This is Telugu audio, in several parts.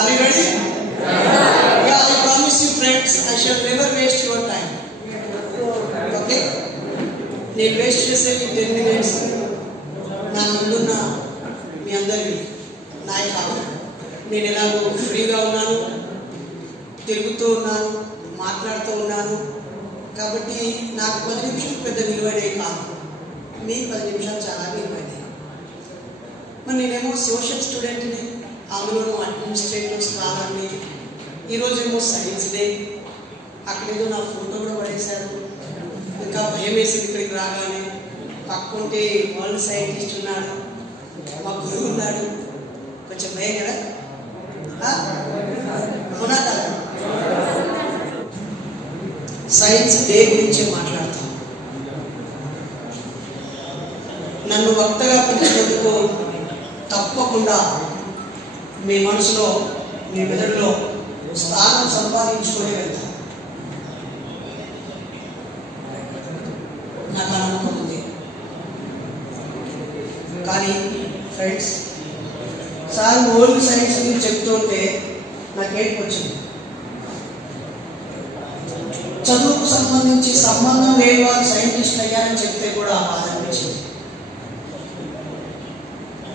Are you ready? Yeah, I promise you friends, I shall never waste your time. Okay? నేను వేస్ట్ చేసేది 10 minutes నా ముందున్న మీ అందరికీ నాయ కాదు. నేను ఎలాగో ఫ్రీగా ఉన్నాను, తిరుగుతూ ఉన్నాను, మాట్లాడుతూ ఉన్నాను. కాబట్టి నాకు 10 నిమిషాలు పెద్ద విలువైనవి కాదు, మీ 10 నిమిషాలు చాలా విలువైనవి. మరి నేనేమో సోషల్ స్టూడెంట్ని, అందులోనూ అడ్మినిస్ట్రేటివ్ స్కాలర్ని. ఈరోజేమో సైన్స్ డే, అక్కడేదో నా ఫోటో కూడా పడేశారు. ఇంకా భయం వేసింది ఇక్కడికి రాగానే. పక్కుంటే వరల్డ్ సైంటిస్ట్ ఉన్నాడు, మా గురువు ఉన్నాడు, కొంచెం భయం కదా. అవునా కదా? సైన్స్ డే గురించి మాట్లాడతాం. నన్ను వక్తగా పిలిచినందుకు తప్పకుండా మీ మనసులో, మీ మెదడులో స్థానం సంపాదించుకునే వెళ్తాను. నాకు నమ్మకం ఉంది. కానీ ఫ్రెండ్స్, సార్ ఓల్డ్ సైన్స్ గురించి చెప్తుంటే నాకేంటి వచ్చింది, చదువుకు సంబంధించి సంబంధం లేని వారు సైంటిస్టులు అయ్యారని చెప్తే కూడా బాధ అనిపించింది.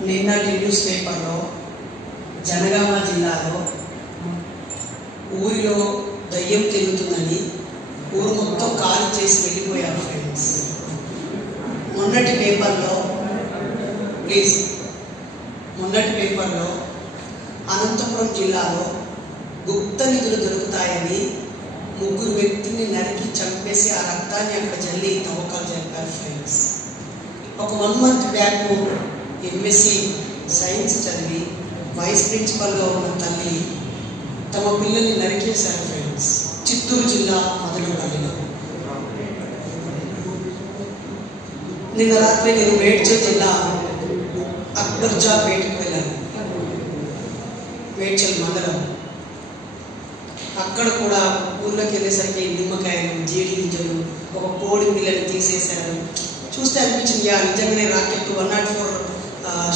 నిన్నటి న్యూస్ పేపర్లో జనగామ జిల్లాలో ఊరిలో దయ్యం తిరుగుతుందని ఊరు మొత్తం ఖాళీ చేసి వెళ్ళిపోయారు ఫ్రెండ్స్. మొన్నటి పేపర్లో అనంతపురం జిల్లాలో గుప్త నిధులు దొరుకుతాయని 3 వ్యక్తుల్ని నరికి చంపేసి ఆ రక్తాన్ని అక్కడ జల్లి తవ్వకాలు జరిపారు ఫ్రెండ్స్. ఒక 1 month బ్యాక్ ఎంఎస్సి సైన్స్ చదివి వైస్ ప్రిన్సిపల్గా ఉన్న తల్లి తమ పిల్లల్ని నరికేశారు ఫ్రెండ్స్, చిత్తూరు జిల్లా మదనపల్లిలో. నిన్న రాత్రి నేను మేడ్చల్ జిల్లా అక్బర్జాపేటకు వెళ్ళాను, మేడ్చల్ మండలం. అక్కడ కూడా ఊళ్ళోకి వెళ్ళేసరికి నిమ్మకాయలు, జీడి గింజలు, ఒక కోడి పిల్లని తీసేశారు. చూస్తే అనిపించింది, నిజంగానే రాకెట్ 104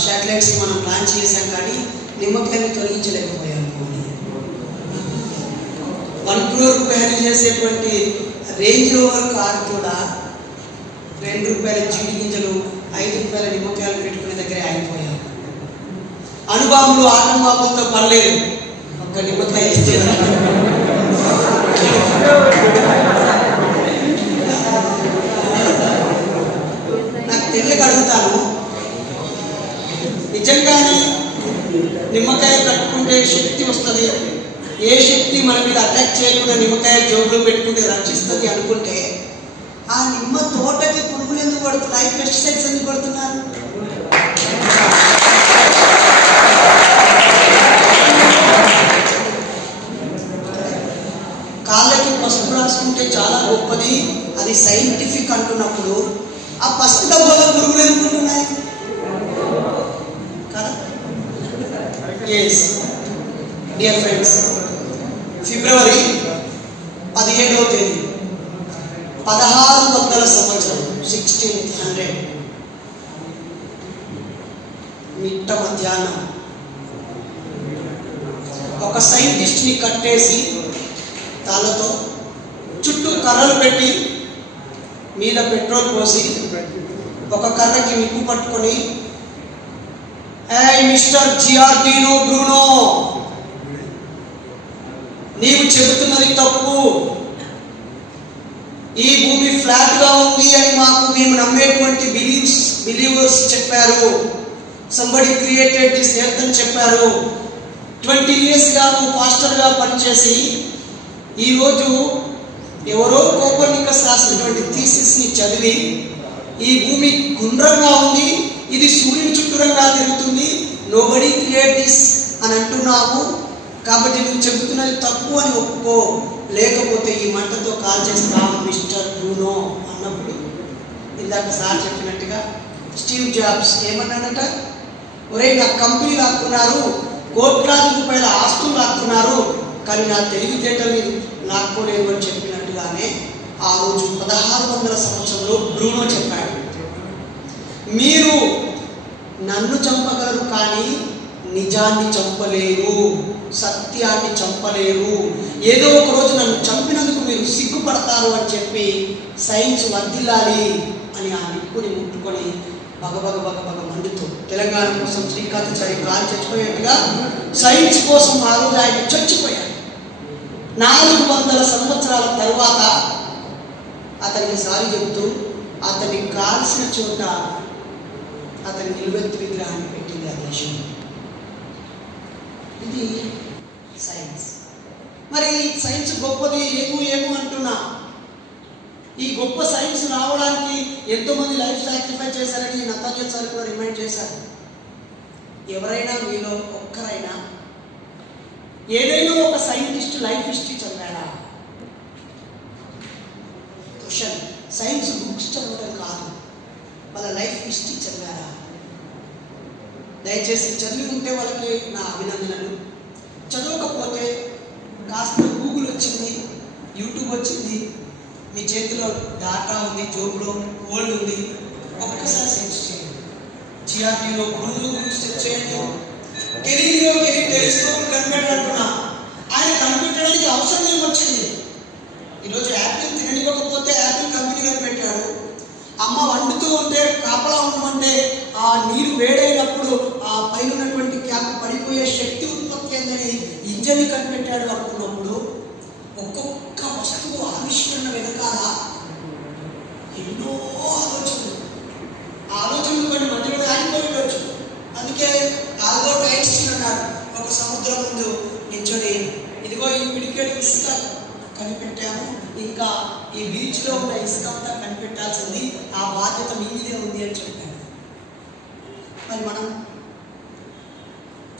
శాటిలైట్స్ మనం లాంచ్ చేశాం, కానీ నిమ్మకాయలు తొలగించలేకపోయాము. 1 crore వాల్యూ చేసేటువంటి రేంజ్ రోవర్ కార్ కూడా 2 రూపాయల జీడి గింజలు, 5 రూపాయల నిమ్మకాయలు పెట్టుకునే దగ్గరే ఆగిపోయారు. అణుబాంబులు ఆటం బాంబులతో పర్లేదు, ఒక్క నిమ్మకాయ ఇస్తే నాకు తెలియక అడుగుతాను, నిజంగానే నిమ్మకాయ కట్టుకుంటే శక్తి వస్తుంది, ఏ శక్తి మన మీద అటాక్ చేయకుండా నిమ్మకాయ జోబులో పెట్టుకుంటే రక్షిస్తుంది అనుకుంటే, ఆ నిమ్మ తోటకి పురుగులు ఎందుకు పడుతున్నాయి, పెస్టిసైడ్స్ ఎందుకు పడుతున్నారు? కాళ్ళకి పసుపు రాసుకుంటే చాలా గొప్పది, అది సైంటిఫిక్ అంటున్నప్పుడు ఆ పసుపు డబ్బాలో పురుగులు ఎందుకు ఉంటున్నాయి కదా? ఎస్ డియర్ ఫ్రెండ్స్, ఫిబ్రవరి 17వ తేదీ 1600 సంవత్సరం 1600 మిట్ట మధ్యాహ్నం ఒక సైంటిస్ట్ని కట్టేసి తాళ్ళతో చుట్టూ కర్రలు పెట్టి మీద పెట్రోల్ పోసి ఒక కర్రకి నిప్పు పట్టుకొని, ఏయ్ మిస్టర్ జియార్డినో బ్రూనో, నీవు చెబుతున్నది తప్పు, ఈ భూమి ఫ్లాట్ గా ఉంది అని మేము నమ్మేటువంటి బిలీవర్స్ చెప్పారు. సంబడి క్రియేటెడ్ దిస్ ఎర్త్ అని చెప్పారు. 20 years గా నువ్వు పాస్టర్ గా పనిచేసి ఈరోజు ఎవరో కోపర్నికస్ రాసినటువంటి థీసిస్ ని చదివి ఈ భూమి గుండ్రంగా ఉంది, ఇది సూర్యుని చుట్టూరంగా తిరుగుతుంది, నోబడీ క్రియేట్ దిస్ అని అంటున్నావు, కాబట్టి నువ్వు చెబుతున్నది తప్పు అని ఒప్పుకో, లేకపోతే ఈ మంటతో కాల్ చేస్తాం మిస్టర్ బ్రూనో అన్నప్పుడు, ఇందాక సార్ చెప్పినట్టుగా స్టీవ్ జాబ్స్ ఏమన్నాడట, ఒరే నా కంపెనీ లాక్కున్నారు, కోట్లాది రూపాయల ఆస్తులు లాక్కున్నారు, కానీ నా తెలివితేటల్ని లాక్కోలేము అని చెప్పినట్టుగానే ఆ రోజు 1600 సంవత్సరంలో బ్రూనో చెప్పాడు, మీరు నన్ను చంపగలరు కానీ నిజాన్ని చంపలేరు, సత్యాన్ని చంపలేరు. ఏదో ఒక రోజు నన్ను చంపినందుకు మీరు సిగ్గుపడతారు అని చెప్పి సైన్స్ వర్ధిల్లాలి అని ఆ నిప్పుని ముట్టుకొని బగబగ మండుతూ తెలంగాణ కోసం శ్రీకాంతాచారి గాలి చచ్చిపోయేట్టుగా సైన్స్ కోసం ఆ రోజు ఆయన చచ్చిపోయాడు. 400 సంవత్సరాల తరువాత అతనికి సారి చెప్తూ అతన్ని కాల్సిన చోట అతని నిలువెత్తు విగ్రహాన్ని పెట్టింది ఆ దేశం. ఇది సైన్స్. మరి సైన్స్ గొప్పది ఏమో అంటున్నా. ఈ గొప్ప సైన్స్ రావడానికి ఎంతోమంది లైఫ్ సాక్రిఫై చేశారని నతాలియా సార్ కూడా రిమైండ్ చేశారు. ఎవరైనా మీలో ఒక్కరైనా ఏదైనా ఒక సైంటిస్ట్ లైఫ్ హిస్టరీ చదివాడా? క్వశ్చన్. సైన్స్ బుక్స్ చదవడం కాదు, వాళ్ళ లైఫ్ హిస్టరీ చదివారా? దయచేసి చదివి ఉంటే వాళ్ళకి నా అభినందనలు. చదవకపోతే కాస్త గూగుల్ వచ్చింది, యూట్యూబ్ వచ్చింది, మీ చేతిలో డాటా ఉంది, జోబులో గోల్డ్ ఉంది, ఒక్కసారి సెర్చ్ చేయండి. జిఆర్టీలో గురువుల గురించి సెర్చ్ చేయండి. కెరీర్లోకి వెళ్ళి టెలిస్కోప్ కనిపెట్టాడుతున్నా. ఆయన కనిపెట్టడానికి అవసరం ఏమొచ్చింది? ఈరోజు యాపిల్ తిననివ్వకపోతే యాపిల్ కంపెనీ కనిపెట్టాడు. అమ్మ వండుతూ ఉంటే కాపలా ఉండమంటే ఆ నీరు వేడైనప్పుడు ఆ పైన ఉన్నటువంటి క్యాప్ పడిపోయే శక్తి ఉత్పత్తి అందని ఇంజన్ కనిపెట్టాడు అనుకున్నప్పుడు ఒక్కొక్క వస్తువు ఆవిష్కరణ వెనకాల ఎన్నో ఆలోచనలు కొన్ని మధ్యలో ఆగిపోయవచ్చు. అందుకే ఆల్బర్ట్ ఐన్స్టీన్ అన్నాడు, ఒక సముద్రం ముందు నిల్చొని ఇదిగో ఈ పిడికేడు ఇసుక కనిపెట్టాము, ఇంకా ఈ బీచ్ లో ఉన్న ఇసుక అంతా కనిపెట్టాల్సింది, ఆ బాధ్యత మీ మీదే ఉంది అని చెప్పాడు. మరి మనం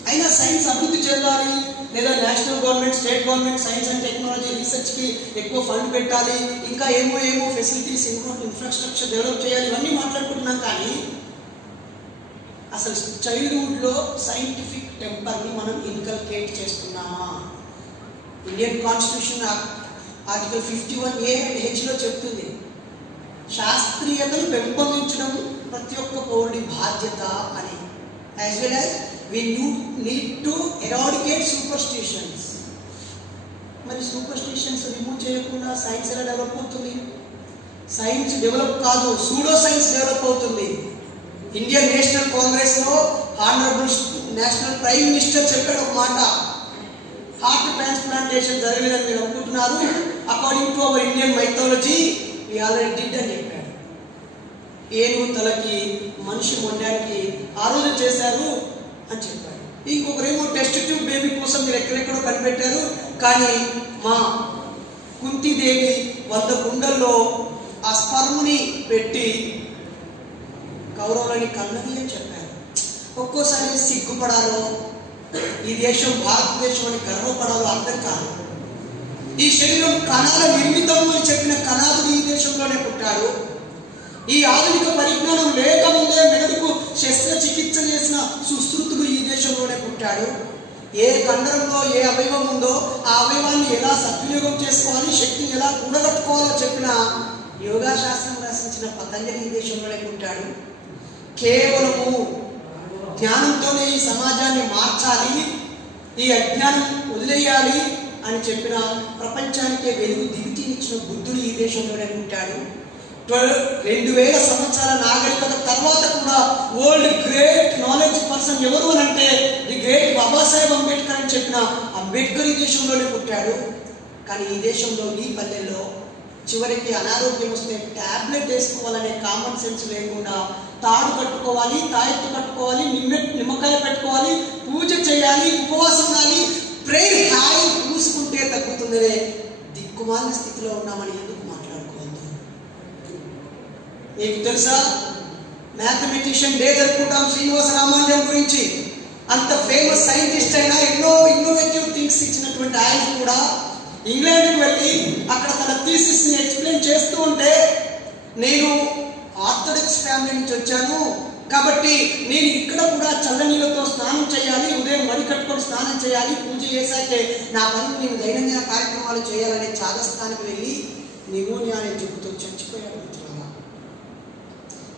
అయినా సైన్స్ అభివృద్ధి చెందాలి, లేదా national government state government science and technology research కి ఎక్కువ ఫండ్ పెట్టాలి, ఇంకా ఏమో ఫెసిలిటీస్ ఇన్ఫ్రాస్ట్రక్చర్ డెవలప్ చేయాలి, ఇవన్నీ మాట్లాడుకుంటున్నాం. కానీ అసలు చైల్డ్హుడ్ లో సైంటిఫిక్ టెంపర్ ని మనం ఇన్కల్కేట్ చేస్తున్నామా? ఇండియన్ కాన్స్టిట్యూషన్ ఆర్టికల్ 51A లో చెప్తుంది, శాస్త్రీయతను పెంపొందించడం ప్రతి ఒక్క పౌరుడి బాధ్యత అని. As well as we need to eradicate superstitions. మరి సూపర్స్టిషన్స్ రిమూవ్ చేయకుండా సైన్స్ ఎలా డెవలప్ అవుతుంది? సైన్స్ డెవలప్ కాదు, సూడో సైన్స్ డెవలప్ అవుతుంది. ఇండియన్ నేషనల్ కాంగ్రెస్ లో హానరబుల్ నేషనల్ ప్రైమ్ మినిస్టర్ చెప్పాడు ఒక మాట, హార్ట్ ట్రాన్స్ప్లాంటేషన్ జరగలేదని మీరు అనుకుంటున్నారు, according to our Indian mythology we already did అని చెప్పాడు. ఏనుగు తలకి మనిషి మొండానికి ఆ రోజు చేశారు అని చెప్పాడు. ఇంకొకరేమో టెస్ట్ ట్యూబ్ బేబీ కోసం మీరు ఎక్కడెక్కడో కనిపెట్టారు, కానీ మా కుంతిదేవి 100 కుండల్లో ఆ స్పర్మ్ని పెట్టి కౌరవులని కన్నది అని చెప్పారు. ఒక్కోసారి సిగ్గుపడాలో, ఈ దేశం భారతదేశం అని గర్వపడాలో అర్థం కాదు. ఈ శరీరం కణాల నిర్మితము అని చెప్పిన కణాదుడు ఈ దేశంలోనే పుట్టాడు. ఈ ఆధునిక పరిజ్ఞానం లేకముందే మెదడుకు శస్త్రచికిత్స చేసిన సుశ్రుతుడు ఈ దేశంలోనే పుట్టాడు. ఏ కండరంలో ఏ అవయవం ఉందో ఆ అవయవాన్ని ఎలా సద్వినియోగం చేసుకోవాలి, శక్తిని ఎలా కూడగట్టుకోవాలో చెప్పిన యోగా శాస్త్రం రచించిన పతంజలి ఈ దేశంలోనే పుట్టాడు. కేవలము జ్ఞానంతోనే ఈ సమాజాన్ని మార్చాలి, ఈ అజ్ఞానం వదిలేయాలి అని చెప్పిన ప్రపంచానికే వెలుగు దివిటీనిచ్చిన బుద్ధుడు ఈ దేశంలోనే పుట్టాడు. 2000 సంవత్సరాల నాగరికత తర్వాత కూడా వరల్డ్ గ్రేట్ నాలెడ్జ్ పర్సన్ ఎవరు అని అంటే ది గ్రేట్ బాబాసాహెబ్ అంబేద్కర్ అని చెప్పిన అంబేద్కర్ ఈ దేశంలోనే పుట్టాడు. కానీ ఈ దేశంలో ఈ పల్లెల్లో చివరికి అనారోగ్యం వస్తే టాబ్లెట్ వేసుకోవాలనే కామన్ సెన్స్ లేకుండా తాడు కట్టుకోవాలి, తాయెత్తు కట్టుకోవాలి, నిమ్మకాయ పెట్టుకోవాలి, పూజ చేయాలి, ఉపవాసం ఉండాలి, ప్రేయర్ హాయి పూసుకుంటే తగ్గుతుందనే దిక్కుమాలిన స్థితిలో ఉన్నామని ఎందుకు మాట్లాడుకోవద్దు? మీకు తెలుసా, మ్యాథమెటిషియన్ డే జరుపుకుంటాం శ్రీనివాస రామానుజన్ గురించి. అంత ఫేమస్ సైంటిస్ట్ అయినా ఎన్నో ఇన్నోవేటివ్ థింగ్స్ ఇచ్చినటువంటి ఆయన కూడా ఇంగ్లాండ్కి వెళ్ళి అక్కడ తన థీసిస్ ని ఎక్స్ప్లెయిన్ చేస్తూ ఉంటే, నేను ఆర్థోడాక్స్ ఫ్యామిలీ నుంచి వచ్చాను కాబట్టి నేను ఇక్కడ కూడా చల్లనీళ్ళతో స్నానం చేయాలి, ఉదయం మడి కట్టుకొని స్నానం చేయాలి, పూజ చేశాకే నా పని నేను దైనందిన కార్యక్రమాలు చేయాలనే చాదస్థానికి వెళ్ళి నిమోనియా అనే జబ్బుతో చచ్చిపోయాడు.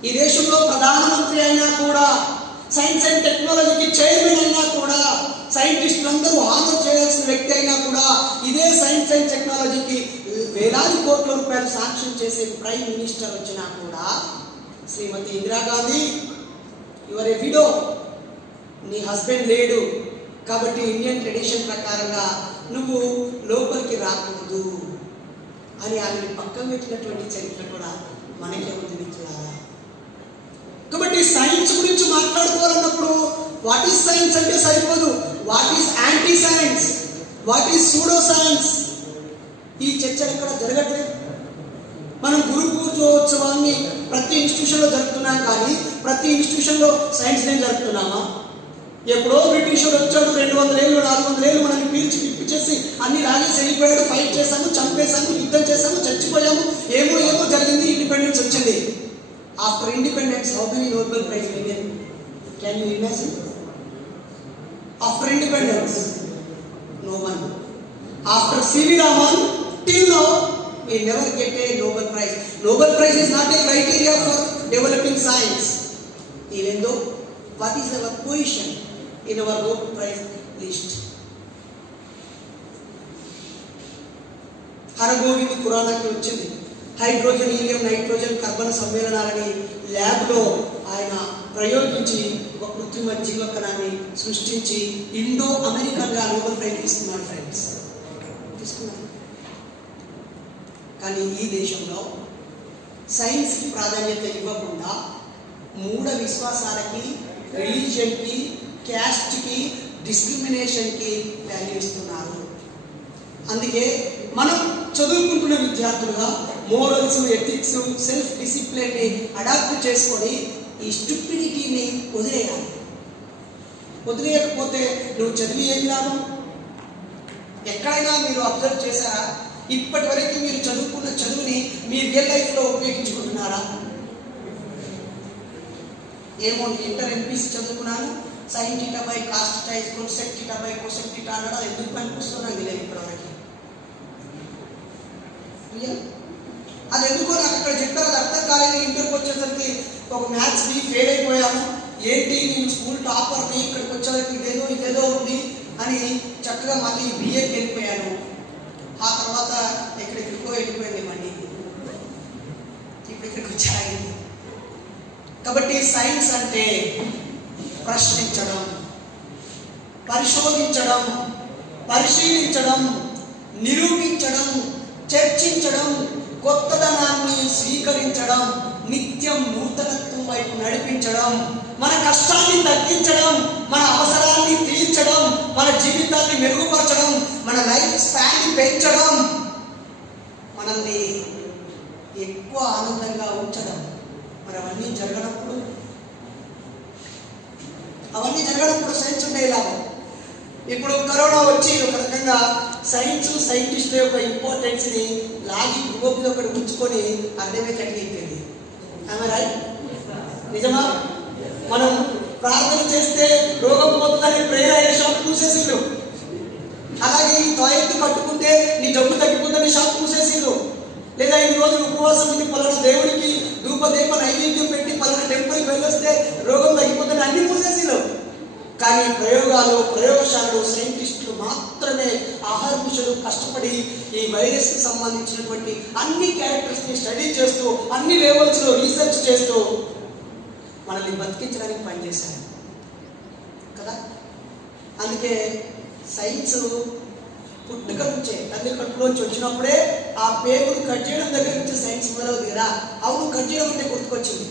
ఈ దేశంలో ప్రధానమంత్రి అయినా కూడా సైన్స్ అండ్ టెక్నాలజీకి చైర్మన్ అయినా కూడా, సైంటిస్టులందరూ హాజరు చేయాల్సిన వ్యక్తి అయినా కూడా, ఇదే సైన్స్ అండ్ టెక్నాలజీకి వేలాది కోట్ల రూపాయలు శాంక్షన్ చేసే ప్రైమ్ మినిస్టర్ వచ్చినా కూడా, శ్రీమతి ఇందిరాగాంధీ యువర్ ఏ విడో, నీ హస్బెండ్ లేడు కాబట్టి ఇండియన్ ట్రెడిషన్ ప్రకారంగా నువ్వు లోపలికి రాకూడదు అని ఆమెను పక్కన పెట్టినటువంటి చరిత్ర కూడా మనకే ఉంది మిత్రులారా. కాబట్టి సైన్స్ గురించి మాట్లాడుకోవాలన్నప్పుడు వాట్ ఈస్ సైన్స్ అంటే సరిపోదు, what is anti science, what is pseudo science, ఈ చర్చలు ఇక్కడ జరగట్లేదు. మనం గురు పూజోత్సవాన్ని ప్రతి ఇన్స్టిట్యూషన్లో జరుపుతున్నాం, కానీ ప్రతి ఇన్స్టిట్యూషన్లో సైన్స్ డే జరుపుతున్నామా? ఎప్పుడో బ్రిటిష్ వచ్చాడు, 200 ఏళ్ళు 400 ఏళ్ళు మనల్ని పీల్చి పిప్పిచేసి అన్ని రాజేసి వెళ్ళిపోయాడు, ఫైట్ చేశాము, చంపేశాము, యుద్ధం చేశాము, చచ్చిపోయాము, ఏమో జరిగింది, ఇండిపెండెన్స్ వచ్చింది. After independence how many Nobel prize winner can you imagine? After independence no one. After C.V. Raman till now we never get a Nobel Prize. Nobel Prize is not a criteria for developing science, even though what is our position in our Nobel Prize list? Hargobind ఖురానాకి వచ్చింది. హైడ్రోజన్, హీలియం, నైట్రోజన్, కార్బన్ సమ్మేళనాలని ల్యాబ్లో ఆయన ప్రయోగించి ఒక కృత్రిమ జీవకణాన్ని సృష్టించి ఇండో అమెరికన్గా నోబెల్ ప్రైజ్ తీసుకున్నాడు ఫ్రెండ్స్, తీసుకున్నాడు. కానీ ఈ దేశంలో సైన్స్కి ప్రాధాన్యత ఇవ్వకుండా మూఢ విశ్వాసాలకి, రిలీజియన్కి, క్యాస్ట్కి, డిస్క్రిమినేషన్కి వాల్యూ ఇస్తున్నారు. అందుకే మనం చదువుకుంటున్న విద్యార్థులుగా మోరల్స్, ఎథిక్స్, సెల్ఫ్ డిసిప్లిన్ని అడాప్ట్ చేసుకొని ఈ స్టూపిడిటీని వదిలేయాలి. వదిలేయకపోతే నువ్వు చదివి ఏం లాభం? ఎక్కడైనా మీరు అబ్జర్వ్ చేశారా? ఇప్పటి వరకు మీరు చదువుకున్న చదువుని మీ రియల్ లైఫ్లో ఉపయోగించుకుంటున్నారా? ఏమో ఇంటర్ ఎంపీసీ చదువుకున్నాను, sine theta by cost టైజ్ cosec theta by cosec theta అనడం ఎందుకు పనిపిస్తున్నాను లేదు ఇప్పటివరకు. అది ఎందుకో నాకు ఇక్కడ చెప్పారు, అది అర్థం కాలేదు. ఇంటర్కి వచ్చేసరికి ఒక మ్యాథ్స్ బి ఫెయిల్ అయిపోయాను, ఏంటి నేను స్కూల్ టాపర్ని, ఇక్కడికి వచ్చేసరికి ఇదేదో ఉంది అని చక్కగా మళ్ళీ బిఏకి వెళ్ళిపోయాను. ఆ తర్వాత ఎక్కడెక్కడికో వెళ్ళిపోయింది మళ్ళీ, ఇప్పుడు ఇక్కడికి వచ్చాయి. కాబట్టి సైన్స్ అంటే ప్రశ్నించడం, పరిశోధించడం, పరిశీలించడం, నిరూపించడం, చర్చించడం, కొత్తదనాన్ని స్వీకరించడం, నిత్యం నూతనత్వం వైపు నడిపించడం, మన కష్టాన్ని తగ్గించడం, మన అవసరాన్ని తీర్చడం, మన జీవితాన్ని మెరుగుపరచడం, మన లైఫ్ స్పాన్ని పెంచడం, మనల్ని ఎక్కువ ఆనందంగా ఉంచడం. మరి అవన్నీ జరగనప్పుడు సైన్స్ ఉండే లాభం. ఇప్పుడు కరోనా వచ్చి ఒక రకంగా సైన్స్, సైంటిస్టుల యొక్క ఇంపార్టెన్స్ని లాగి గోపి ఒకటి ఉంచుకొని అర్థమే కట్టిపోయింది. రైట్? నిజమా? మనం ప్రార్థన చేస్తే రోగం పోతుందని ప్రేయర్ అయ్యే షాప్ మూసేసిండ్రు. అలాగే ఈ తాయెత్తు కట్టుకుంటే నీ జబ్బు తగ్గిపోతుందని షాప్ మూసేసిండ్రు. లేదా ఈ రోజు ఉపవాసం ఇది పలానా దేవుడికి ధూపదీప నైవేద్యం పెట్టి పలానా టెంపుల్కి వెళ్ళొస్తే రోగం తగ్గిపోతుందని అన్ని మూసేసిండ్రు. కానీ ప్రయోగశాలలు, సైంటిస్టులు మాత్రమే ఆహార్నిశలు కష్టపడి ఈ వైరస్కి సంబంధించినటువంటి అన్ని క్యారెక్టర్స్ని స్టడీ చేస్తూ, అన్ని లెవెల్స్లో రీసెర్చ్ చేస్తూ మనల్ని బతికించడానికి పనిచేశారు కదా. అందుకే సైన్స్ పుట్టుక నుంచే, తల్లి కట్టులోంచి వచ్చినప్పుడే ఆ పేగులు కట్ చేయడం దగ్గర నుంచి సైన్స్ మొదలవుతుంది కదా. అవును, కట్ చేయడం అంటే గుర్తుకొచ్చింది.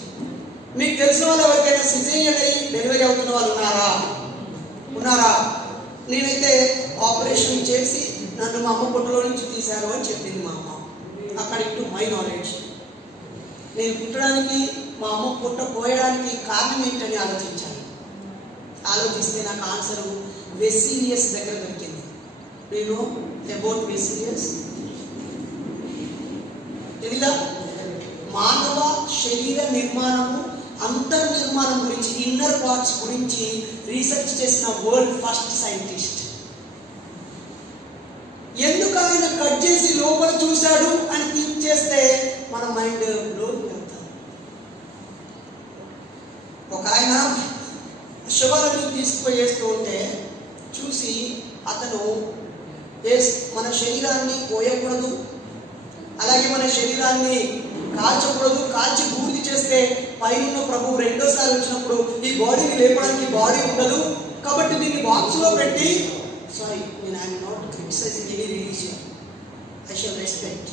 మీకు తెలిసిన వాళ్ళు ఎవరికైనా సిజేరియన్ అయ్యి డెలివరీ అవుతున్న వాళ్ళు ఉన్నారా? నేనైతే ఆపరేషన్ చేసి నన్ను మా అమ్మ పొట్టులో నుంచి తీశారు అని చెప్పింది మా అమ్మ. అకార్డింగ్ టు మై నాలెడ్జ్, నేను పుట్టడానికి మా అమ్మ పుట్ట పోయడానికి కారణం ఏంటని ఆలోచిస్తే నాకు ఆన్సర్ వెసిలియస్ దగ్గర దొరికింది. నేను అబౌట్ వెసిలియస్ తెలీదా? మానవ శరీర నిర్మాణము, అంతర్నిర్మాణం గురించి, ఇన్నర్ పార్ట్స్ గురించి రీసెర్చ్ చేసిన వరల్డ్ ఫస్ట్ సైంటిస్ట్. ఎందుకు ఆయన కట్ చేసి లోపల చూశాడు అని థింక్ చేస్తే మన మైండ్ బ్లోయింగ్ అవుతాం. ఒక ఆయన శవాలను తీసుకుపోయేస్తూ ఉంటే చూసి అతను మన శరీరాన్ని కోయకూడదు, అలాగే మన శరీరాన్ని కాల్చకూడదు, కాల్చి పూర్తి చేస్తే పైన ప్రభు రెండోసారి వచ్చినప్పుడు ఈ బాడీని లేపడానికి బాడీ ఉండదు, కాబట్టి దీన్ని బాక్స్ లో పెట్టి సారీ నేను I'm not criticising any religion, I shall respect.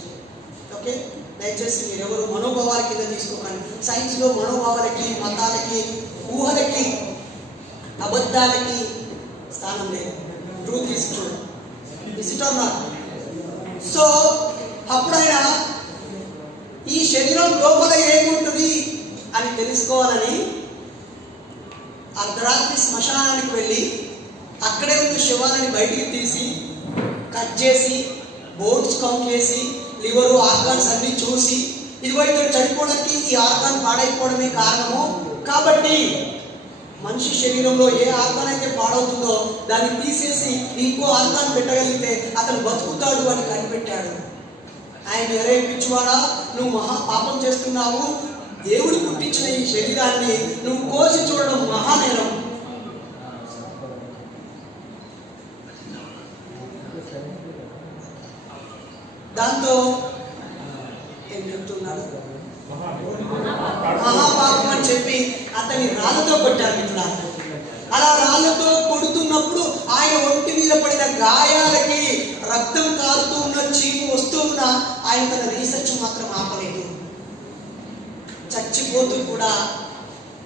Okay, దయచేసి మీరు ఎవరు మనోభావాల కింద తీసుకోకండి. సైన్స్ లో మనోభావాలకి, మతాలకి, ఊహలకి, అబద్ధాలకి స్థానం లేదు. Truth is true. Is it or not? So అప్పుడు ఆయన ఈ శరీరం లోపల ఏముంటుంది అని తెలుసుకోవాలని అర్ధరాత్రి శ్మశానానికి వెళ్ళి అక్కడే ఉన్న శవాలని బయటికి తీసి కట్ చేసి బోన్స్ కౌంట్ చేసి లివర్ ఆర్గాన్స్ అన్ని చూసి ఇదిగో ఇక్కడ చనిపోవడానికి ఈ ఆర్గాన్ పాడైపోవడమే కారణము, కాబట్టి మనిషి శరీరంలో ఏ ఆర్గాన్ అయితే పాడవుతుందో దాన్ని తీసేసి ఇంకో ఆర్గాన్ పెట్టగలిగితే అతను బతుకుతాడు అని కనిపెట్టాడు. ఆయన ఎరే పిచ్చివాడా, నువ్వు మహా పాపం చేస్తున్నావు, దేవుడు పుట్టించిన ఈ శరీరాన్ని నువ్వు కోసి చూడడం మహానేరం. దాంతో ఏం చెప్తున్నాడు, మహాపాపం అని చెప్పి అతని రాళ్ళతో కొట్టారు మిత్రులారా. అలా రాళ్ళతో కొడుతున్నప్పుడు ఆయన ఒంటి మీద పడిన గాయాలకి రక్తం కారుతూ ఉన్న, చీము వస్తూ ఉన్న ఆయన తన రీసెర్చ్ మాత్రం ఆపలేదు. చచ్చిపోతూ కూడా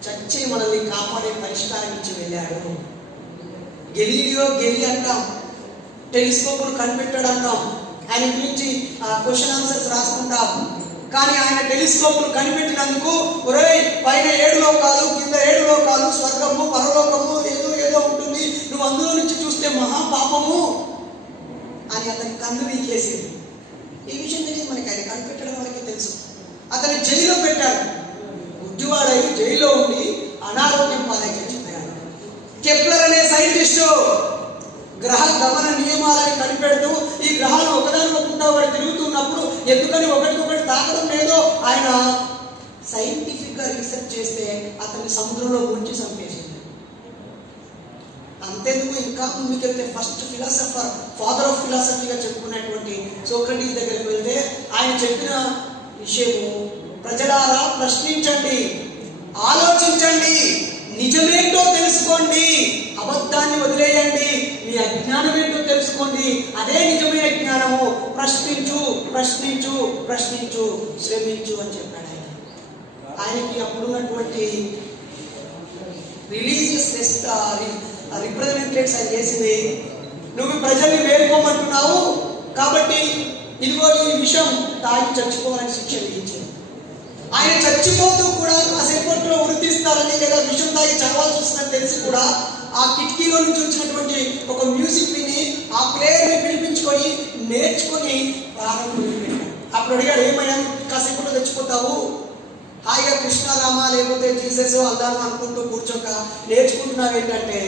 చచ్చి మనల్ని కాపాడే పరిష్కారం ఇచ్చి వెళ్ళాడు. గెలీలియో గెలి అంటాం, టెలిస్కోప్ను కనిపెట్టాడు అంటాం, ఆయన గురించి క్వశ్చన్ ఆన్సర్స్ రాసుకుంటాం. కానీ ఆయన టెలిస్కోప్ను కనిపెట్టినందుకు ఒరేయ్ పైన 7 లోకాలు కింద 7 లోకాలు, స్వర్గము పరలోకము ఏదో ఏదో ఉంటుంది, నువ్వు అందులో నుంచి చూస్తే మహాపాపము అని అతని కన్ను వీకేసింది. ఈ విషయం తెలియదు మనకి, ఆయన కనిపెట్టడం మనకి తెలుసు. అతని జైల్లో పెట్టారు. గుడ్డివాడై జైల్లో ఉండి అనారోగ్యం పాలై చచ్చిపోయాడు. కెప్లర్ అనే సైంటిస్టు గ్రహ గమన నియమాలని కనిపెడుతూ ఈ గ్రహాలు ఒకదాని ఒకటి తిరుగుతున్నప్పుడు ఎందుకని ఒకటికొకటి తాకడం లేదో ఆయన సైంటిఫిక్ గా రీసెర్చ్ చేస్తే అతన్ని సముద్రంలో ముంచి చంపేసింది. అంతేందుకు ఇంకా ముందుకు వెళ్తే ఫస్ట్ ఫిలాసఫర్, ఫాదర్ ఆఫ్ ఫిలాసఫీగా చెప్పుకునేటువంటి సోక్రటీస్ దగ్గరికి వెళ్తే ఆయన చెప్పిన విషయము, ప్రజలారా ప్రశ్నించండి, ఆలోచించండి, నిజమేంటో తెలుసుకోండి, అబద్ధాన్ని వదిలేయండి, మీ అజ్ఞానం ఏంటో తెలుసుకోండి, అదే నిజమైన జ్ఞానము, ప్రశ్నించు ప్రశ్నించు ప్రశ్నించు, శ్రమించు అని చెప్పాడు ఆయన. ఆయనకి అప్పుడున్నటువంటి రిలీజియస్ రిప్రజెంటేటివ్స్ ఆయన చేసింది, నువ్వు ప్రజల్ని వేడుకోమంటున్నావు కాబట్టి ఇదిగో ఈ విషయం తాగి చచ్చిపోవాలని శిక్ష విధించింది. ఆయన చచ్చిపోతూ కూడా కాసేపట్లో వృత్తిస్తారని లేదా విషయం తాగి చదవాల్సి వస్తుందని తెలిసి కూడా ఆ కిటికీలో నుంచి వచ్చినటువంటి ఒక మ్యూజిక్ విని ఆ ప్లేయర్ని పిలిపించుకొని నేర్చుకొని ప్రారంభం పెట్టాడు. అప్పుడు అడిగాడు, ఏమైనా కాసేపట్లో చచ్చిపోతావు, హాయిగా కృష్ణారామ లేకపోతే జీసస్ అల్లారం అనుకుంటూ కూర్చోక నేర్చుకుంటున్నావు ఏంటంటే,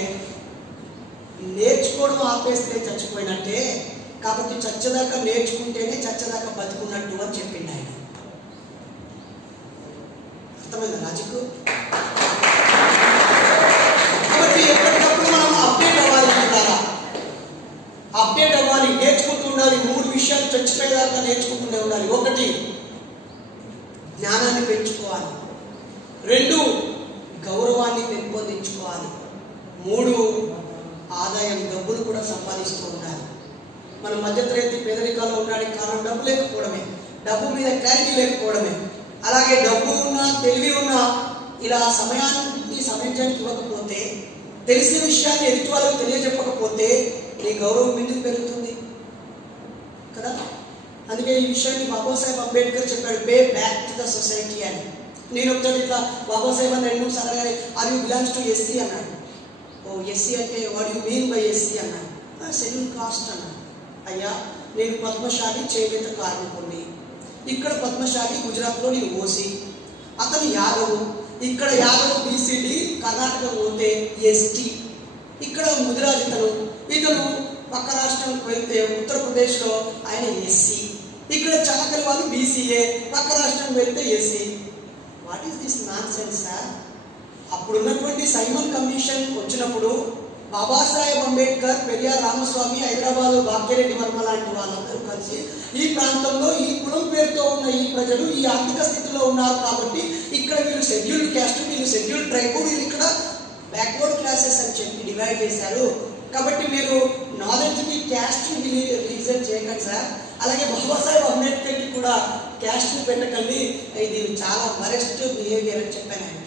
నేర్చుకోవడం ఆపేస్తే చచ్చిపోయినట్టే, కాబట్టి చచ్చేదాకా నేర్చుకుంటేనే చచ్చేదాకా బతుకున్నట్టు అని చెప్పిండు ఆయన. అర్థమైందా లాజిక్? కాబట్టి ఎప్పటికప్పుడు మనం అప్డేట్ అవ్వాలి అంటారా, అప్డేట్ అవ్వాలి, నేర్చుకుంటూ ఉండాలి. 3 విషయాలు చచ్చిపోయేదాకా నేర్చుకుంటూనే ఉండాలి. 1 జ్ఞానాన్ని పెంచుకోవాలి, 2 గౌరవాన్ని పెంపొందించుకోవాలి, 3 ఆదాయం డబ్బులు కూడా సంపాదిస్తూ ఉండాలి. మన మధ్యతరగతి పేదరికాల్లో ఉండడానికి కారణం డబ్బు లేకపోవడమే, డబ్బు మీద క్లారిటీ లేకపోవడమే. అలాగే డబ్బు ఉన్నా తెలివి ఉన్నా ఇలా సమయానికి సమయానికి ఇవ్వకపోతే, తెలిసిన విషయాన్ని ఎదుటి వాళ్ళకి తెలియజెప్పకపోతే నీ గౌరవం ఎందుకు పెరుగుతుంది కదా. అందుకే ఈ విషయాన్ని బాబాసాహెబ్ అంబేద్కర్ చెప్పాడు, pay back to the society అని. నేను ఒకటి ఇట్లా బాబాసాహెబ్ అని 2-3 సార్లు are you belongs to SC అన్నాడు. ఓ ఎస్సీ అంటే what you mean by SC అన్నాడు. షెడ్యూల్ కాస్ట్ అన్నాడు. అయ్యా నేను పద్మశాలి చేనేత కార్మికుడిని, ఇక్కడ పద్మశాలి గుజరాత్లో నేను ఓసీ, అతను యాదవ్, ఇక్కడ యాదవ్ బీసీడీ, కర్ణాటక పోతే ఎస్టీ, ఇక్కడ ముదిరాజ్ ఇతను పక్క రాష్ట్రానికి వెళ్తే ఉత్తరప్రదేశ్లో ఆయన ఎస్సీ, ఇక్కడ చాకలి వాళ్ళు బీసీఏ, పక్క రాష్ట్రం వెళ్తే SC. What is this non sense sir? అప్పుడున్నటువంటి సైమన్ కమిషన్ వచ్చినప్పుడు బాబాసాహెబ్ అంబేద్కర్, పెరియార్ రామస్వామి, హైదరాబాద్ భాగ్యరెడ్డి వర్మ లాంటి వాళ్ళందరూ కలిసి ఈ ప్రాంతంలో ఈ కులం పేరుతో ఉన్న ఈ ప్రజలు ఈ ఆర్థిక స్థితిలో ఉన్నారు కాబట్టి ఇక్కడ వీళ్ళు షెడ్యూల్డ్ క్యాస్ట్, వీళ్ళు షెడ్యూల్డ్ ట్రైబ్, వీళ్ళు ఇక్కడ బ్యాక్వర్డ్ క్లాసెస్ అని చెప్పి డివైడ్ చేశారు. కాబట్టి మీరు నాలెడ్జ్కి క్యాస్ట్ రీజన్ చేయకండి సార్. అలాగే బాబాసాహెబ్ అంబేద్కర్కి కూడా క్యాస్ట్ పెట్టకండి, ఇది చాలా వరెస్ట్ బిహేవియర్ అని చెప్పాను ఆయనకి.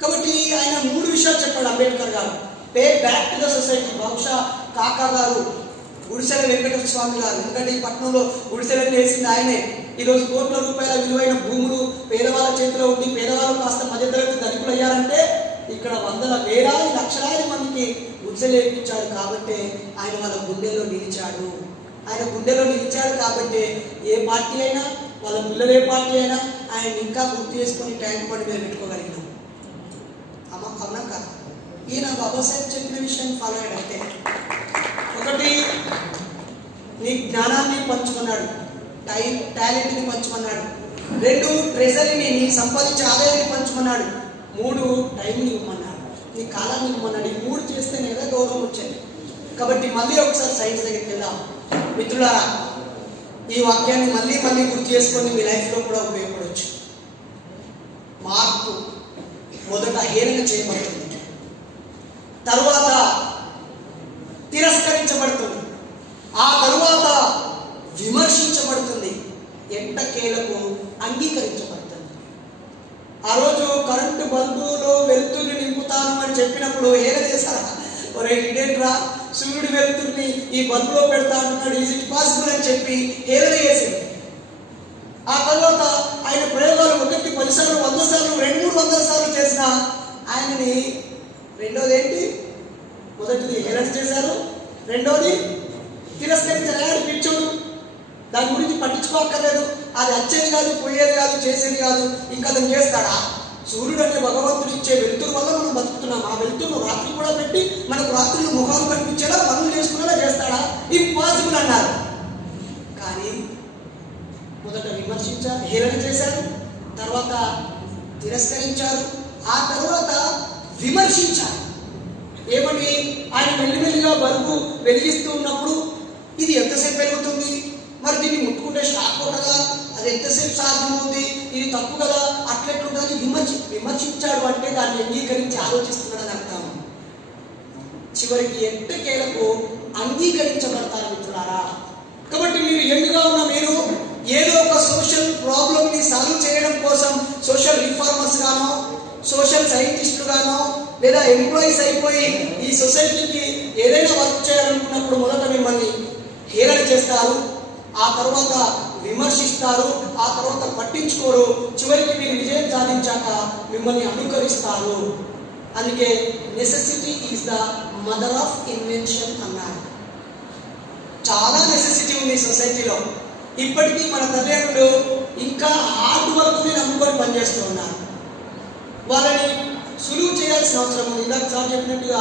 కాబట్టి ఆయన 3 విషయాలు చెప్పాడు అంబేద్కర్ గారు. Pay back to the society. బహుశా కాకా గారు, గుడిసెల వెంకటేశ్వర స్వామి గారు, ఎందుకంటే ఈ పట్టణంలో గుడిసెలను వేసింది ఆయనే. ఈరోజు కోట్ల రూపాయల విలువైన భూములు పేదవాళ్ళ చేతిలో ఉండి పేదవాళ్ళు కాస్త మధ్యతరగతి ధనికులు అయ్యారంటే ఇక్కడ వందల వేలాది లక్షలాది మందికి గుడిసెలు వేయించాడు. కాబట్టి ఆయన వాళ్ళ గుండెల్లో నిలిచాడు. ఆయన గుండెలో నిలిచాడు కాబట్టి ఏ పార్టీ అయినా, వాళ్ళ పిల్లలు ఏ పార్టీ అయినా ఆయన ఇంకా గుర్తు చేసుకొని ట్యాంక్ బండి మీద పెట్టుకోగలిగినాం. అవునా కాదు? ఈయన బాబాసాహెబ్ చెప్పిన విషయాన్ని ఫాలో అయ్యాడంటే, ఒకటి నీ జ్ఞానాన్ని పంచుకున్నాడు, టాలెంట్ని పంచుకున్నాడు. 2 ట్రెజరీని, నీ సంపాదించే ఆదాయాన్ని పంచుకున్నాడు. 3 టైంని ఇవ్వమన్నాడు, నీ కాలాన్ని ఇవ్వమన్నాడు. ఈ 3 చేస్తేనే కదా గౌరవం వచ్చేది. కాబట్టి మళ్ళీ ఒకసారి సైన్స్ దగ్గరికి వెళ్దాం మిత్రులారా. ఈ వాక్యాన్ని మళ్ళీ మళ్ళీ గుర్తు చేసుకొని మీ లైఫ్లో కూడా ఉపయోగపడవచ్చు. మార్పు మొదట హేళన చేయబడుతుంది, తరువాత తిరస్కరించబడుతుంది, ఆ తరువాత విమర్శించబడుతుంది, ఎట్టకేలకు అంగీకరించబడుతుంది. ఆ రోజు కరెంటు బల్బులో వెలుతురుని నింపుతాను అని చెప్పినప్పుడు హేళన చేశారా? ఒరే ఇదేంట్రా, సూర్యుడి వెలుతురుని ఈ బల్బులో పెడతా అంటున్నాడు, ఈజ్ ఇట్ పాసిబుల్ అని చెప్పి హేళన చేసింది. ఆ తర్వాత ఆయన ప్రయోగాలు 1, 10 సార్లు, 100 సార్లు, 200-300 సార్లు చేసిన ఆయనని రెండోది ఏంటి? మొదటిది హేళన చేశారు, రెండోది తిరస్కరించారు. పిచ్చోడు, దాని గురించి పట్టించుకోక్కర్లేదు, అది వచ్చేది కాదు, పోయేది కాదు, చేసేది కాదు, ఇంకా అతను చేస్తాడా? సూర్యుడు అనే భగవంతుడు ఇచ్చే వెలుతురు వల్ల మనం బతుకుతున్నాం. ఆ వెలుతురు రాత్రి కూడా పెట్టి మనకు రాత్రులు ముఖాలు కనిపించేలా పనులు చేసుకునేలా చేస్తాడా? ఇంపాసిబుల్ అన్నారు. కానీ మొదట విమర్శించారు, హేళన చేశారు, తర్వాత తిరస్కరించారు, ఆ తర్వాత విమర్శించారు. ఏమని? ఆయన మెల్లిమెల్లిగా బల్బు వెలిగిస్తూ ఉన్నప్పుడు ఇది ఎంతసేపు వెలుగుతుంది, మరి దీన్ని ముట్టుకుంటే షాక్ కొట్టదా, అది ఎంతసేపు సాధ్యమవుతుంది, ఇది తప్పు కదా, అట్లెట్లుంటుంది, విమర్శించాడు అంటే దాన్ని అంగీకరించి ఆలోచిస్తున్నాడని అర్థం. చివరికి ఎట్టకేలకు అంగీకరించబడతారు మిత్రులారా. కాబట్టి మీరు ఎందుగా ఉన్న మీరు ఏదో ఒక సోషల్ ప్రాబ్లమ్ని సాల్వ్ చేయడం కోసం సోషల్ రిఫార్మర్స్ గానో, సోషల్ సైంటిస్టులు గానో, లేదా ఎంప్లాయీస్ అయిపోయి ఈ సొసైటీకి ఏదైనా వర్క్ చేయాలనుకున్నప్పుడు మొదట మిమ్మల్ని హేళన చేస్తారు, ఆ తర్వాత విమర్శిస్తారు, ఆ తర్వాత పట్టించుకోరు, చివరికి మీరు విజయం సాధించాక మిమ్మల్ని అనుకరిస్తారు. అందుకే necessity is the mother of invention అన్నారు. చాలా నెసెసిటీ ఉంది సొసైటీలో. ఇప్పటికీ మన తల్లిదండ్రులు ఇంకా హార్డ్ వర్క్ని నమ్ముకొని పనిచేస్తూ ఉన్నారు. వాళ్ళని సులువు చేయాల్సిన అవసరం ఉంది. ఇందాక సార్ చెప్పినట్టుగా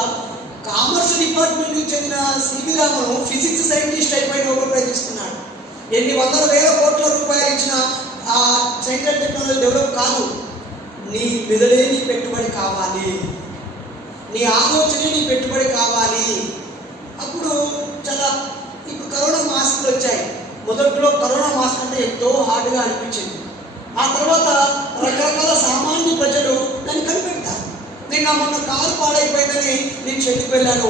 కామర్స్ డిపార్ట్మెంట్కి చెందిన సివి రామను ఫిజిక్స్ సైంటిస్ట్ అయిపోయి నోబెల్ ప్రైజ్ తీసుకున్నాడు. ఎన్ని వందల వేల కోట్ల రూపాయలు ఇచ్చిన ఆ సైన్స్ అండ్ టెక్నాలజీ డెవలప్ కాదు. నీ మెదడే నీ పెట్టుబడి కావాలి, నీ ఆలోచనే నీ పెట్టుబడి కావాలి. అప్పుడు చాలా ఇప్పుడు కరోనా మాస్కులు వచ్చాయి. మొదట్లో కరోనా మాస్క్ అంటే ఎంతో హార్డ్గా అనిపించింది. ఆ తర్వాత రకరకాల సామాన్య ప్రజలు దాన్ని కనిపెడతారు. నేను మొన్న కారు పాడైపోయిందని నేను చెట్టుకు వెళ్ళాను,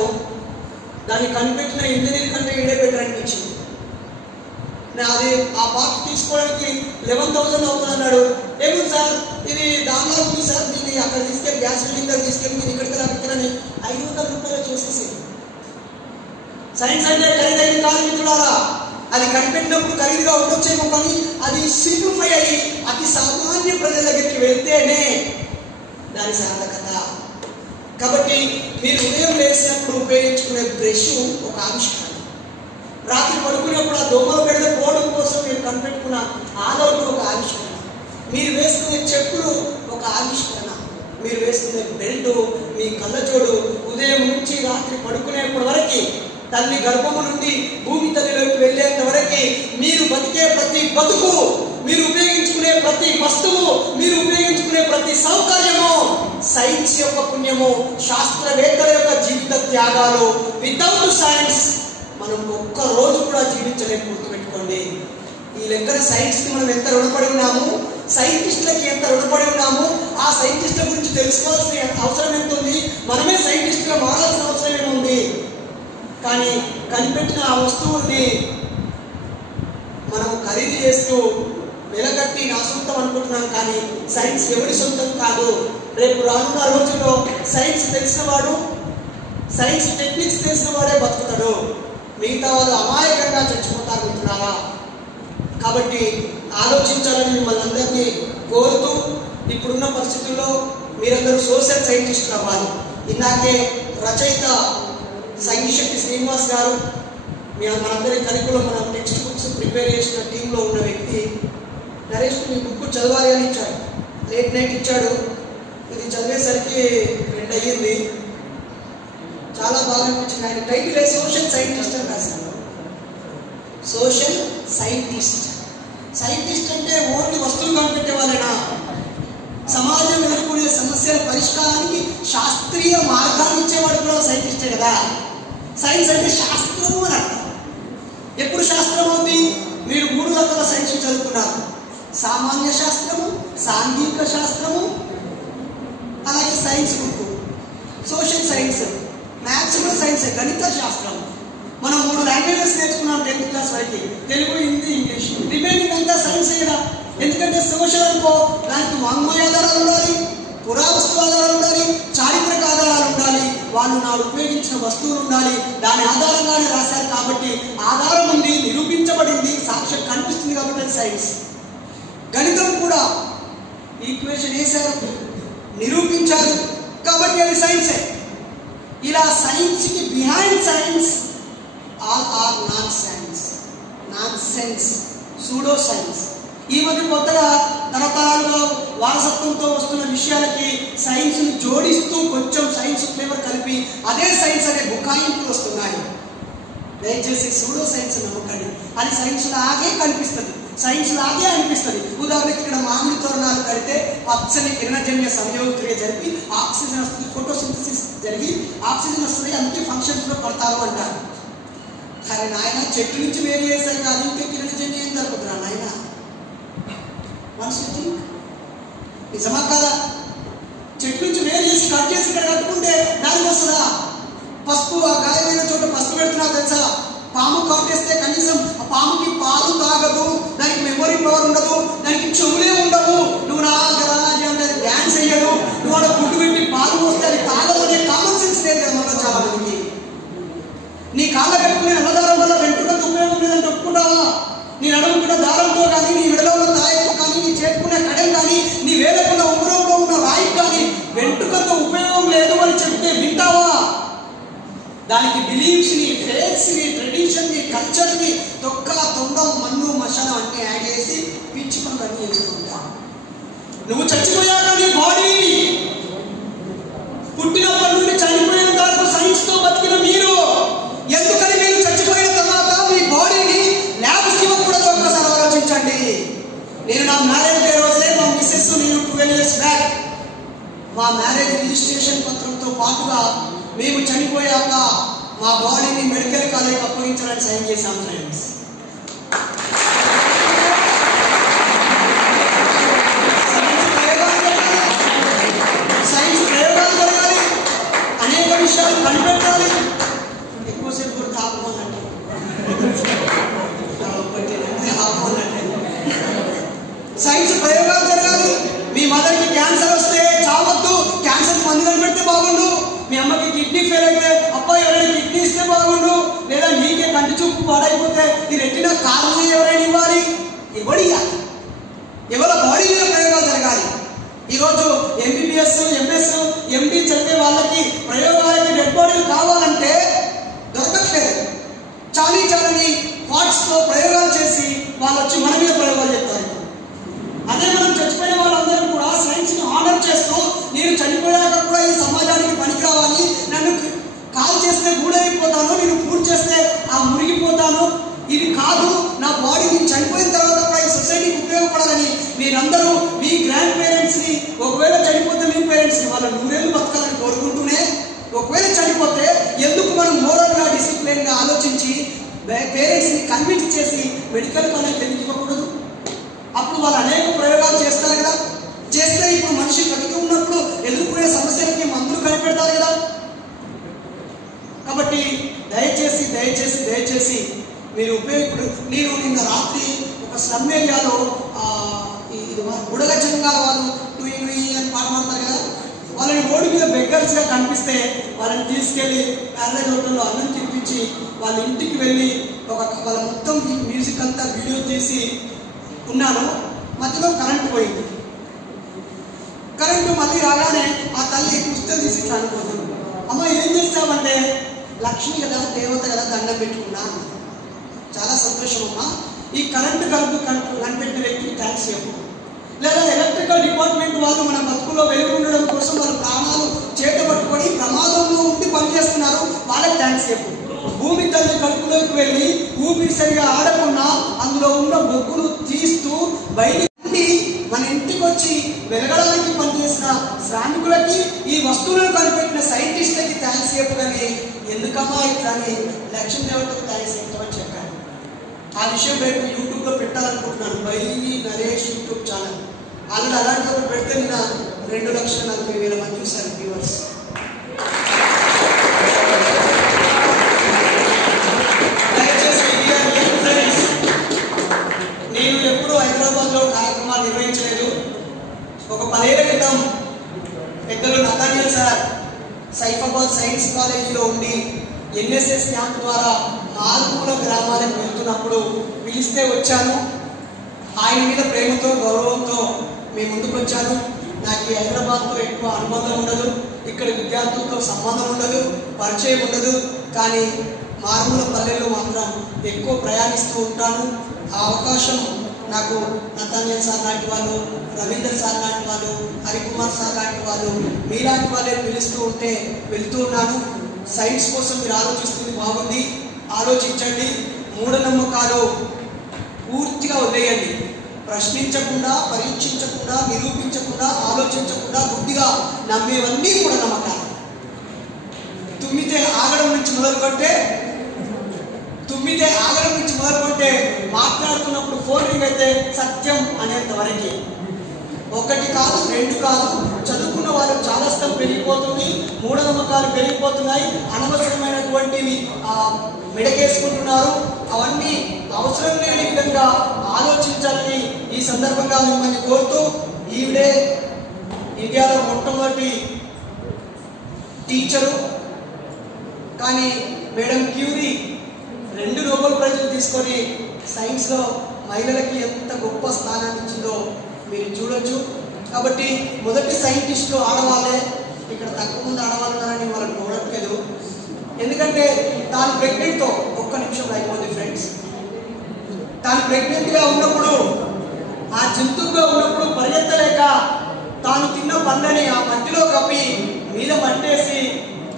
దాన్ని కనిపెట్టిన ఇంజనీర్ కంటే ఇడే బెటర్ అనిపించింది. అది ఆ పార్ట్ తీసుకోవడానికి 11,000 అవుతుంది అన్నాడు. ఏముంది సార్, ఇది దానిలో ఉంది సార్, దీన్ని అక్కడ తీసుకెళ్ళి గ్యాస్ బిల్డింగ్ దగ్గర తీసుకెళ్ళి నేను ఇక్కడికి అక్కడికి 500 రూపాయలు చూసేసి. సైన్స్ అంటే ఖరీదైన కాదు మిత్రులారా. అది కనిపెట్టినప్పుడు ఖరీదుగా ఉండొచ్చేమో, కానీ అది సింప్లిఫై అయ్యి అతి సామాన్య ప్రజల దగ్గరికి వెళ్తేనే దాని సార్థకత. కాబట్టి మీరు ఉదయం వేసినప్పుడు ఉపయోగించుకునే బ్రష్ ఒక ఆవిష్కరణ. రాత్రి పడుకునేప్పుడు ఆ దోమల బెడద పోవడం కోసం మీరు కనిపెట్టుకున్న ఆలౌట్ ఒక ఆవిష్కరణ. మీరు వేసుకునే చెప్పులు ఒక ఆవిష్కరణ. మీరు వేసుకునే బెల్ట్, మీ కళ్ళజోడు ఉదయం నుంచి రాత్రి పడుకునేప్పటి వరకు, తల్లి గర్భము నుండి భూమి తల్లిలోకి వెళ్ళేంత వరకు మీరు బతికే ప్రతి బతుకు, మీరు ఉపయోగించుకునే ప్రతి వస్తువు, మీరు ఉపయోగించుకునే ప్రతి ప్రతి సౌకర్యము సైన్స్ యొక్క పుణ్యము, శాస్త్రవేత్తల యొక్క జీవిత త్యాగాలు. వితౌట్ సైన్స్ మనం ఒక్క రోజు కూడా జీవించలేము. గుర్తుపెట్టుకోండి. ఈ లెక్కన సైన్స్ కి మనం ఎంత రుణపడి ఉన్నాము, సైంటిస్టులకి ఎంత రుణపడి ఉన్నాము. ఆ సైంటిస్టుల గురించి తెలుసుకోవాల్సిన అవసరం ఎంత ఉంది, మనమే సైంటిస్టుగా మారాల్సిన అవసరం ఏముంది. కానీ కనిపెట్టిన ఆ వస్తువుని మనం ఖరీదు చేస్తూ వెలగట్టి నా సొంతం అనుకుంటున్నాం. కానీ సైన్స్ ఎవరి సొంతం కాదు. రేపు రానున్న రోజుల్లో సైన్స్ తెలిసిన వాడు, సైన్స్ టెక్నిక్స్ తెలిసిన వాడే బతుకుతాడు. మిగతా వాళ్ళు అమాయకంగా చచ్చిపోతారు. కాబట్టి ఆలోచించాలని మిమ్మల్ని అందరినీ కోరుతూ, ఇప్పుడున్న పరిస్థితుల్లో మీరందరూ సోషల్ సైంటిస్టులు అవ్వాలి. ఇందాకే రచయిత సంగీశెట్టి శ్రీనివాస్ గారు మనందరి కరికులం, మనం టెక్స్ట్ బుక్స్ ప్రిపేర్ చేసిన టీంలో ఉన్న వ్యక్తి, నరేష్ మీ బుక్ చదవాలి అని ఇచ్చాడు. లేట్ నైట్ ఇచ్చాడు. ఇది చదివేసరికి 2 అయ్యింది. చాలా బాగా అనిపించింది. ఆయన టైటిల్ సోషల్ సైంటిస్ట్ అని రాశారు. Social scientist. సైంటిస్ట్ అంటే ఓన్లీ వస్తువులు కనిపెట్టే వాళ్ళేనా? సమాజం ఎదుర్కొనే సమస్యల పరిష్కారానికి శాస్త్రీయ మార్గాన్ని ఇచ్చేవాడు కూడా సైంటిస్టే కదా. సైన్స్ అంటే శాస్త్రము అని అర్థం. ఎప్పుడు శాస్త్రం అవుతుంది? మీరు 3 రకాల సైన్స్ చదువుకున్నారు. సామాన్య శాస్త్రము, సాంఘిక శాస్త్రము, అలాగే science book. Social science, maths కూడా సైన్స్, గణిత శాస్త్రం. మనం 3 లాంగ్వేజెస్ నేర్చుకున్నాం 10th క్లాస్ వరకు, తెలుగు, హిందీ, ఇంగ్లీష్. రిమైనింగ్ అంతా సైన్స్ కదా. ఎందుకంటే సోషల్ అనుకో, దానికి వాంగ్మయ ఆధారాలు ఉండాలి, పురావస్తు ఆధారాలు ఉండాలి, చారిత్రక ఆధారాలు ఉండాలి, వాళ్ళు నాడు ఉపయోగించిన వస్తువులు ఉండాలి. దాని ఆధారంగానే రాశారు కాబట్టి ఆధారం ఉంది, నిరూపించబడింది, సాక్ష్యం కనిపిస్తుంది కాబట్టి అది సైన్స్. గణితం కూడా ఈక్వేషన్ వేశారు, నిరూపించారు కాబట్టి అది సైన్సే. ఇలా సైన్స్ కి behind science all or non science, non sense, pseudo science. ఈ మధ్య కొత్తగా తరతరాలుగా వారసత్వంతో వస్తున్న విషయాలకి సైన్స్ ని జోడిస్తూ కొంచెం సైన్స్ ఫ్లేవర్ కలిపి అదే సైన్స్ అనే బుకాయింపులు వస్తున్నాయి. దయచేసి సూడో సైన్స్ నమ్మకండి. అది సైన్స్ లాగే కనిపిస్తుంది, సైన్స్ లాగే అనిపిస్తుంది. ఉదాహరణకి ఇక్కడ మామిడి తోరణాలు కడితే పచ్చని కిరణజన్య సంయోగక్రియ జరిపి ఆక్సిజన్ వస్తుంది, ఫోటోసింథసిస్ జరిగి ఆక్సిజన్ వస్తుంది, అందుకే ఫంక్షన్స్ లో పడతారు అంటారు. కానీ నాయన చెట్టు నుంచి వేరు చేసాయి కాదు, ఇంకే కిరణజన్యం ఏం జరుగుతున్నా నాయన? మనసు నిజమా కాదా? చెట్టు నుంచి వేరు చేసి కట్ చేసి ఇక్కడ కట్టుకుంటే దానికి వస్తుందా? పసుపు, ఆ గాయమైన చోట పసుపు పెడుతున్నా తెలుసా? పాము కాటేస్తే కనీసం ఆ పాముకి పాలు తాగదు, దానికి మెమొరీ పవర్ ఉండదు, దానికి చెవులే ఉండవు. నువ్వు రాజు అంటే అది డ్యాన్స్ అయ్యదు, నువ్వు అక్కడ గుడ్డు పెట్టి పాలు పోస్తే అది తాగదు అనే కామన్ సెన్స్ లేదు కదా మనలో చాలా మందికి. నీ కాళ్ళ కట్టుకునే నల్లదారం వల్ల వెంట్రుకంత ఉపయోగం లేదని చెప్పుకుంటావా? నీ నడుముకున్న దారంతో కానీ, నీ మెడలో ఉన్న తాయెత్తు కానీ, నీ చేతుకునే కడెం కానీ, నీ వేదకున్న ఉంగరంలో ఉన్న రాయి కానీ వెంట్రుకంత ఉపయోగం లేదు అని చెప్తే వింటావా? దానికి బిలీఫ్స్ ని, ఫేత్స్ ని, ట్రెడిషన్ ని, కల్చర్ ని తొక్క తొండం మన్ను మశానం అన్ని యాడ్ చేసి పిచ్చి పనులు చేస్తుంటా. నువ్వు చచ్చిపోయాక నీ బాడీ పుట్టినప్పటి నుండి చనిపోయేంత వరకు సైన్స్ తో బతికిన మీరు ఎందుకని మీరు చచ్చిపోయిన తర్వాత మీ బాడీని ల్యాబ్స్ ఇవ్వకూడదు? ఒక్కసారి ఆలోచించండి. నేను నా మ్యారేజ్ డే రోజే మా మిస్సెస్ నేను 12 years బ్యాక్ మా మ్యారేజ్ రిజిస్ట్రేషన్ పత్రంతో పాటుగా మేము చనిపోయాక మా బాడీని మెడికల్ కాలేజ్ అప్పగించాలని సైన్ చేశాం ఫ్రెండ్స్. సైన్స్ ప్రయోగాలు జరగాలి, అనేక విషయాలు కనిపెట్టాలి. ఎక్కువసేపు కూడా తాపమన్నట్టు సైన్స్ ప్రయోగాలు జరగాలి. మీ మదర్కి క్యాన్సర్ వస్తే చావద్దు, క్యాన్సర్ మందు కనిపెడితే బాగుండు. మీ అమ్మకి కిడ్నీ ఫెయిల్ అయితే అబ్బాయి ఎవరైనా కిడ్నీ ఇస్తే బాగుండు. లేదా నీకే కంటి చూపు పాడైపోతే ఈ రెట్టిన కారణం ఎవరైనా ఇవ్వాలి, ఎవడియాలి? ఎవరి బాడీ మీద ప్రయోగాలు జరగాలి. ఈరోజు ఎంబీబీఎస్, ఎంఎస్, ఎండి చదివే వాళ్ళకి ప్రయోగాలకి డెడ్ బాడీలు కావాలంటే దొరకట్లేదు. చాలని పార్ట్స్తో ప్రయోగాలు చేసి వాళ్ళు వచ్చి మన మీద ప్రయోగాలు చేస్తారు. అదే మనం చచ్చిపోయిన వాళ్ళందరూ కూడా సైన్స్ ని ఆనర్ చేస్తూ, నేను చనిపోయాక కూడా ఈ సమాజానికి పనికి రావాలి, నన్ను కాల్ చేస్తే గూడైపోతాను, నేను పూర్తి చేస్తే ఆ మురిగిపోతాను, ఇది కాదు నా బాడీ, నేను చనిపోయిన తర్వాత కూడా ఈ సొసైటీకి ఉపయోగపడాలని మీరందరూ మీ గ్రాండ్ పేరెంట్స్ ని ఒకవేళ పేరెంట్స్ని కన్విన్స్ చేసి మెడికల్ కాలేజ్ ఎందుకు ఇవ్వకూడదు? అప్పుడు వాళ్ళు అనేక ప్రయోగాలు చేస్తారు కదా. చేస్తే ఇప్పుడు మనిషి బతికి ఉన్నప్పుడు ఎదుర్కొనే సమస్యలకి మందులు కనిపెడతారు కదా. కాబట్టి దయచేసి దయచేసి దయచేసి మీరు ఇప్పుడు నేను నిన్న రాత్రి ఒక స్లమ్ ఏరియాలో బుడగ జంగాల వాళ్ళు అని పాట పాడతారు కదా, వాళ్ళని రోడ్డు మీద బెగ్గర్స్గా కనిపిస్తే వాళ్ళని తీసుకెళ్ళి ప్యారలైజ్ హోటల్లో అన్నం తినిపించి వాళ్ళ ఇంటికి వెళ్ళి వాళ్ళ మొత్తం మ్యూజిక్ అంతా వీడియో తీసి ఉన్నాను. మధ్యలో కరెంటు పోయింది. కరెంటు మళ్ళీ రాగానే ఆ తల్లి పుస్తకం తీసి ఇట్లా అనుకుంటుంది, అమ్మ ఏం చేస్తామంటే లక్ష్మి కదా, దేవత కదా, దండం పెట్టుకున్నా. చాలా సంతోషం అమ్మా. ఈ కరెంటు కనిపెట్టిన వ్యక్తికి థ్యాంక్స్ చెప్పు. లేదా ఎలక్ట్రికల్ డిపార్ట్మెంట్ వాళ్ళు మన బతుకులో వెలుగు ఉండడం కోసం వాళ్ళ ప్రాణాలు చేతబట్టుకొని ప్రమాదంలో ఉండి పనిచేస్తున్నారు, వాళ్ళకి థ్యాంక్స్ చెప్పు. భూమి తల్లి కడుపులోకి వెళ్ళి ఊపిరి సరిగా ఆడకుండా అందులో ఉన్న బొగ్గును తీస్తూ బయటికి మన ఇంటికి వచ్చి వెలగడానికి పనిచేసిన శ్రామికులకి, ఈ వస్తువులను కనిపెట్టిన సైంటిస్టులకి థ్యాంక్స్ చెప్పు. కానీ ఎందుకమ్మా ఇట్లా అని లక్ష్మీదేవతకు థ్యాంక్స్ చెప్తామని చెప్పాను. ఆ విషయం రేపు యూట్యూబ్లో పెట్టాలనుకుంటున్నాను. బైలి నరేష్ యూట్యూబ్ ఛానల్. ఆల్రెడీ అలాంటి ఒకటి పెడితే నిన్న 2,40,000 మంది చూశారు వ్యూవర్స్. నేను ఎప్పుడు హైదరాబాద్లో కార్యక్రమాలు నిర్వహించలేదు. ఒక 10 ఏళ్ల క్రితం పెద్దలు నతానియల్ సార్ సైఫాబాద్ సైన్స్ కాలేజీలో ఉండి ఎన్ఎస్ఎస్ క్యాంప్ ద్వారా మారుమూల గ్రామాలకు వెళ్తున్నప్పుడు పిలిస్తే వచ్చాను. ఆయన మీద ప్రేమతో గౌరవంతో మేము ముందుకు వచ్చాను. నాకు హైదరాబాద్తో ఎక్కువ అనుబంధం ఉండదు, ఇక్కడ విద్యార్థులతో సంబంధం ఉండదు, పరిచయం ఉండదు. కానీ మారుమూల పల్లెల్లో మాత్రం ఎక్కువ ప్రయాణిస్తూ ఉంటాను. ఆ అవకాశం నాకు నతానియల్ సార్ లాంటి వాళ్ళు, రవీందర్ సార్ లాంటి వాళ్ళు, హరికుమార్ సార్ లాంటి వాళ్ళు, మీలాంటి వాళ్ళే పిలుస్తూ ఉంటే వెళ్తూ ఉన్నాను. సైన్స్ కోసం మీరు ఆలోచిస్తుంది బాగుంది, ఆలోచించండి. మూఢనమ్మకాలు పూర్తిగా వదిలేయండి. ప్రశ్నించకుండా, పరీక్షించకుండా, నిరూపించకుండా, ఆలోచించకుండా గుడ్డిగా నమ్మేవన్నీ మూఢనమ్మకాలు. తుమ్మితే ఆగడం నుంచి మొదలుకొట్టే మాట్లాడుతున్నప్పుడు ఫోన్ రింగ్ అయితే సత్యం అనేంత వరకు. 1 కాదు 2 కాదు, చదువుకున్న వాళ్ళు చాలాస్తం పెరిగిపోతుంది, మూఢనమ్మకాలు పెరిగిపోతున్నాయి, అనవసరమైనటువంటివి మెడకేసుకుంటున్నారు. అవన్నీ అవసరం లేని విధంగా ఆలోచించాలని ఈ సందర్భంగా మిమ్మల్ని కోరుతూ, ఈవిడే ఇండియాలో మొట్టమొదటి టీచరు. కానీ మేడం క్యూరీ 2 నోబెల్ ప్రైజులు తీసుకొని సైన్స్లో మహిళలకి ఎంత గొప్ప స్థానాన్ని ఇచ్చిందో మీరు చూడొచ్చు. కాబట్టి మొదటి సైంటిస్టులు ఆడవాళ్ళే. ఇక్కడ తక్కువ మంది ఆడవాళ్ళు ఉన్నారని వాళ్ళని చూడట్లేదు. ఎందుకంటే తాను ప్రెగ్నెంట్తో, ఒక్క నిమిషం అయిపోయింది ఫ్రెండ్స్, తాను ప్రెగ్నెంట్గా ఉన్నప్పుడు, ఆ జంతువుగా ఉన్నప్పుడు పరిగెత్తలేక తాను తిన్న పండ్లని ఆ మట్టిలో కప్పి మీద మట్టేసి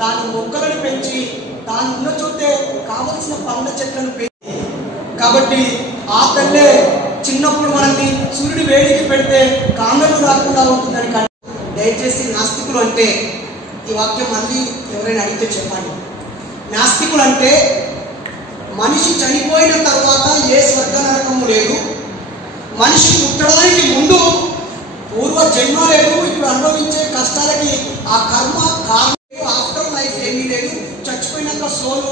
తాను మొక్కలను పెంచి తాను ఉన్న చోటే కావలసిన పండ్ల చెట్లను పెంచి, కాబట్టి ఆ తల్లే చిన్నప్పుడు మనల్ని సూర్యుడి వేడికి పెడితే కాంగలు రాకుండా ఉంటుందని. దయచేసి నాస్తికులు అంటే, ఈ వాక్యం మళ్ళీ ఎవరైనా అడిగితే చెప్పండి. నాస్తికులు అంటే మనిషి చనిపోయిన తర్వాత ఏ స్వర్గ నరకము లేదు, మనిషి పుట్టడానికి ముందు పూర్వ జన్మ లేదు, ఇప్పుడు అనుభవించే కష్టాలకి ఆ కర్మ కారణం, ఆఫ్టర్ లైఫ్ ఏమీ లేదు, చచ్చిపోయినాక సోలు